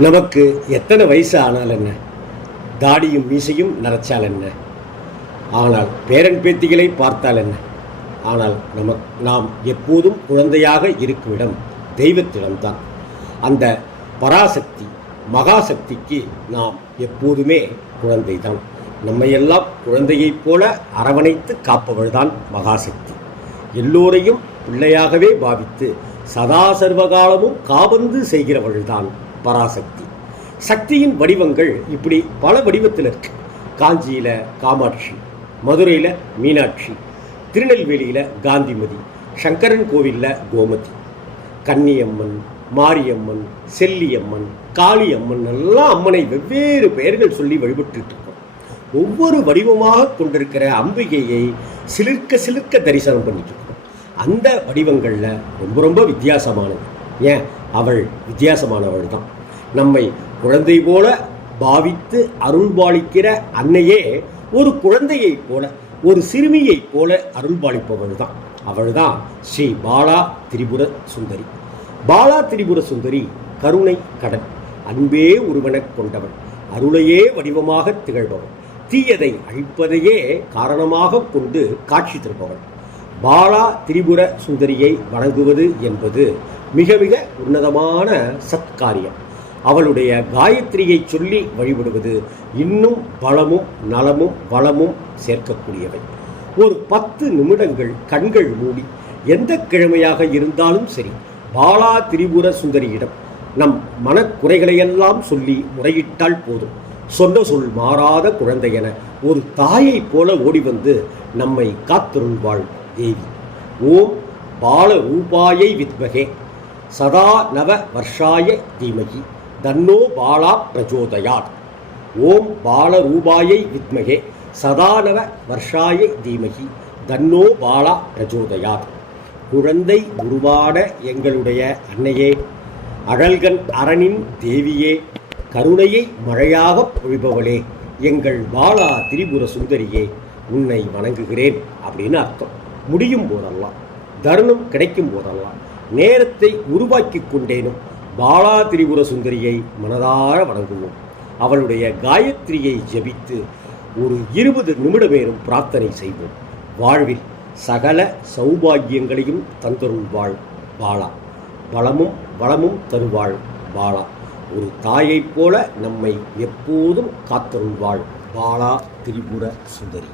நமக்கு எத்தனை வயசு ஆனால் என்ன? தாடியும் மீசையும் நரைச்சால் என்ன? ஆனால் பேரன் பேத்திகளை பார்த்தால் என்ன? ஆனால் நம நாம் எப்போதும் குழந்தையாக இருக்கும் இடம் தெய்வத்திடம்தான். அந்த பராசக்தி மகாசக்திக்கு நாம் எப்போதுமே குழந்தைதான். நம்மையெல்லாம் குழந்தையைப் போல அரவணைத்து காப்பவள்தான் மகாசக்தி. எல்லோரையும் பிள்ளையாகவே பாவித்து சதா சர்வகாலமும் காபந்து செய்கிறவள்தான் பராசக்தி. சக்தியின் வடிவங்கள் இப்படி பல வடிவத்தில் இருக்கு காஞ்சியில் காமாட்சி மதுரையில் மீனாட்சி திருநெல்வேலியில் காந்திமதி சங்கரன் கோவிலில் கோமதி. கன்னியம்மன் மாரியம்மன் செல்லியம்மன் காளியம்மன் எல்லாம் அம்மனை வெவ்வேறு பெயர்கள் சொல்லி வழிபட்டு ஒவ்வொரு வடிவமாக கொண்டிருக்கிற அம்பிகையை சிலிர்க்க சிலிர்க்க தரிசனம் பண்ணிட்டு அந்த வடிவங்களில் ரொம்ப ரொம்ப வித்தியாசமானது. ஏன்? அவள் வித்தியாசமானவள் தான் நம்மை குழந்தை போல பாவித்து அருள்பாலிக்கிற அன்னையே ஒரு குழந்தையைப் போல ஒரு சிறுமியைப் போல அருள்பாலிப்பவள் தான் அவள் தான் ஸ்ரீ பாலா திரிபுர சுந்தரி. பாலா திரிபுர சுந்தரி கருணை கடல் அன்பே உருவனக் கொண்டவள் அருளையே வடிவமாக திகழ்பவள் தீயதை அழிப்பதையே காரணமாக கொண்டு காட்சி தருபவள். பாலா திரிபுர சுந்தரியை வணங்குவது என்பது மிக மிக உன்னதமான சத்காரியம். அவளுடைய காயத்ரியை சொல்லி வழிபடுவது இன்னும் பலமும் நலமும் வளமும் சேர்க்கக்கூடியவை. ஒரு பத்து நிமிடங்கள் கண்கள் மூடி எந்த கிழமையாக இருந்தாலும் சரி பாலா திரிபுர சுந்தரியிடம் நம் மனக்குறைகளையெல்லாம் சொல்லி முறையிட்டால் போதும். சொன்ன சொல் மாறாத குழந்தையென ஒரு தாயைப் போல ஓடி வந்து நம்மை காத்திருள்வாள் தேவி. ஓம் பால ரூபாயை வித்மகே. சதா நவ வர்ஷாய தீமகி. தன்னோ பாலா பிரச்சோதயாத் ஓம் பால ரூபாயை வித்மகே சதானவ வர்ஷாய தீமகி தன்னோ பாலா பிரச்சோதயாத் குழந்தை உருவான எங்களுடைய அன்னையே அழல்கன் அரணின் தேவியே கருணையை மழையாக பொழிபவளே எங்கள் பாலா திரிபுர சுந்தரியே உன்னை வணங்குகிறேன் அப்படின்னு அர்த்தம். முடியும் போதெல்லாம் தருணம் கிடைக்கும் போதெல்லாம் நேரத்தை உருவாக்கி கொண்டேனும் பாலா திரிபுர சுந்தரியை மனதார வணங்குவோம். அவளுடைய காயத்ரியை ஜெபித்து ஒரு இருபது நிமிடமேனும் பிரார்த்தனை செய்வோம். வாழ்வில் சகல சௌபாகியங்களையும் தந்தருள்வாள் பாலா. பலமும் வளமும் தருவாள் பாலா. ஒரு தாயைப் போல நம்மை எப்போதும் காத்தருள்வாள் பாலா திரிபுர சுந்தரி.